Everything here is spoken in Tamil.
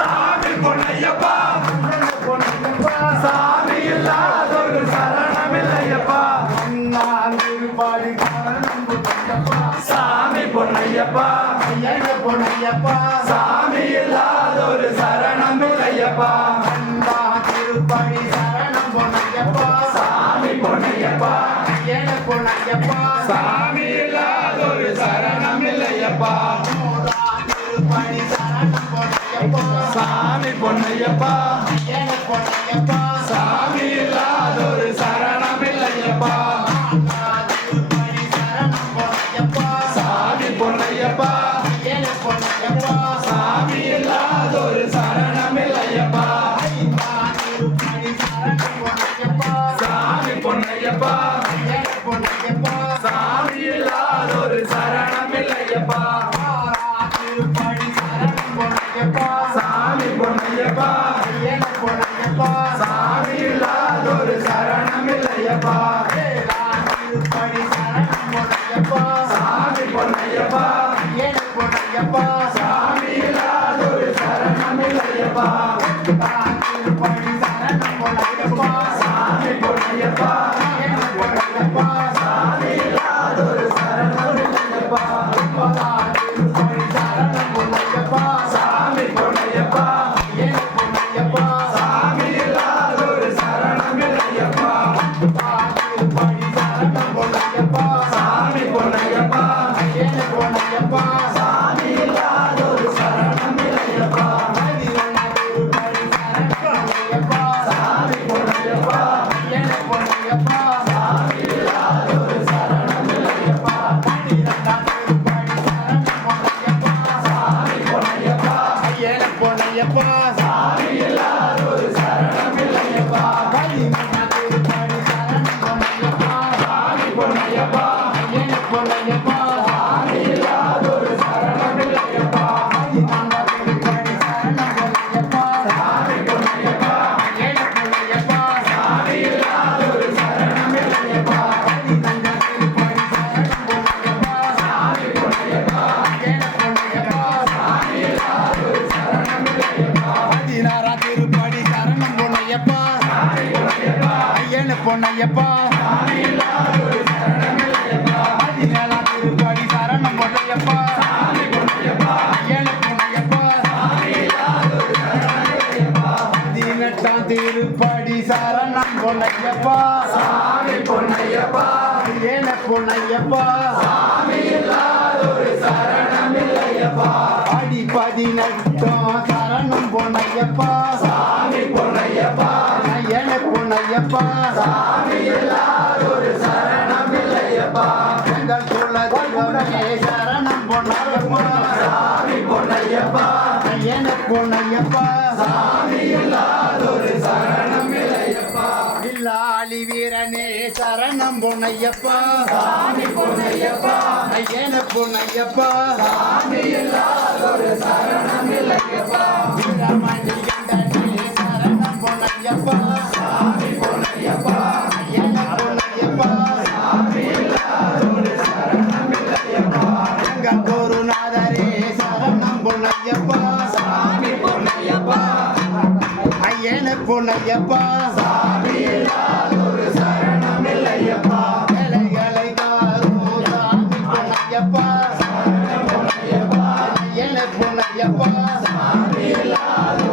சாமி பொன்னையப்பா. சாமி இல்லாதொரு சரணமில்லையப்பா. நான் திருப்பாடி காரணம் சாமி பொன்னையப்பா. பொன்னையப்பா, சாமி இல்லாதொரு சரணமில்லையப்பா. நான் திருப்பாடி சரணம் பொன்னையப்பா, சாமி பொன்னையப்பா. பொன்னையப்பா, சாமி இல்லாதொரு சரணமில்லையப்பா. சரணம் பொன்னையப்பா, சாமி பொன்னையப்பா ஐயன பொன்னையப்பா, இல்லாதொரு சரணமில்லையப்பா திருப்படி சரணம் பொன்னையப்பா, சாமி பொன்னையப்பா. ஐயன பொன்னையப்பா, சாமி இல்லாதொரு சரணமில்லையப்பா திருப்படி சரணம் பொன்னையப்பா, சாமி பொன்னையப்பா. ஐயன பொன்னையப்பா, சாமி இல்லாதொரு சரணமில்லையப்பா திருப்படி பொன்னையப்பா, சாமி இல்லாதொரு சரணமில்லையப்பா பதிமூணாம் திருப்படி சரணம் பொன்னையப்பா, சாமி பொன்னையப்பா ஐயன பொன்னையப்பா, சரணையப்பா பொன்னையப்பா, சாமி இல்லாதொரு சரணமில்லையப்பா பதினேழாம் திருப்படி சரணம் பொன்னையப்பா, சாமி பொன்னையப்பா ஏன பொன்னையப்பா, சாமி இல்லாதொரு சரணம் இல்லையப்பா அடி பதினெட்டாம் சரணம் பொன்னையப்பா, பொன்னையப்பா, சாமி இல்லாதொரு சரணமில்லையப்பா எங்கள் குலதெய்வமே சரணம் பொன்னையப்பா, சாமி பொன்னையப்பா ஐயன பொன்னையப்பா, சாமி இல்லாதொரு சரணமில்லையப்பா வீரனே சரணம் பொன்னையப்பா, சாமி பொன்னையப்பா பொன்னையப்பா, சாமி பொன்னையப்பா சாமி இல்லாதொரு சரணம் இல்லையப்பா வேலைகளை காரும் சாமி பொன்னையப்பா என்ன பொன்னையப்பா சாமி இல்லாத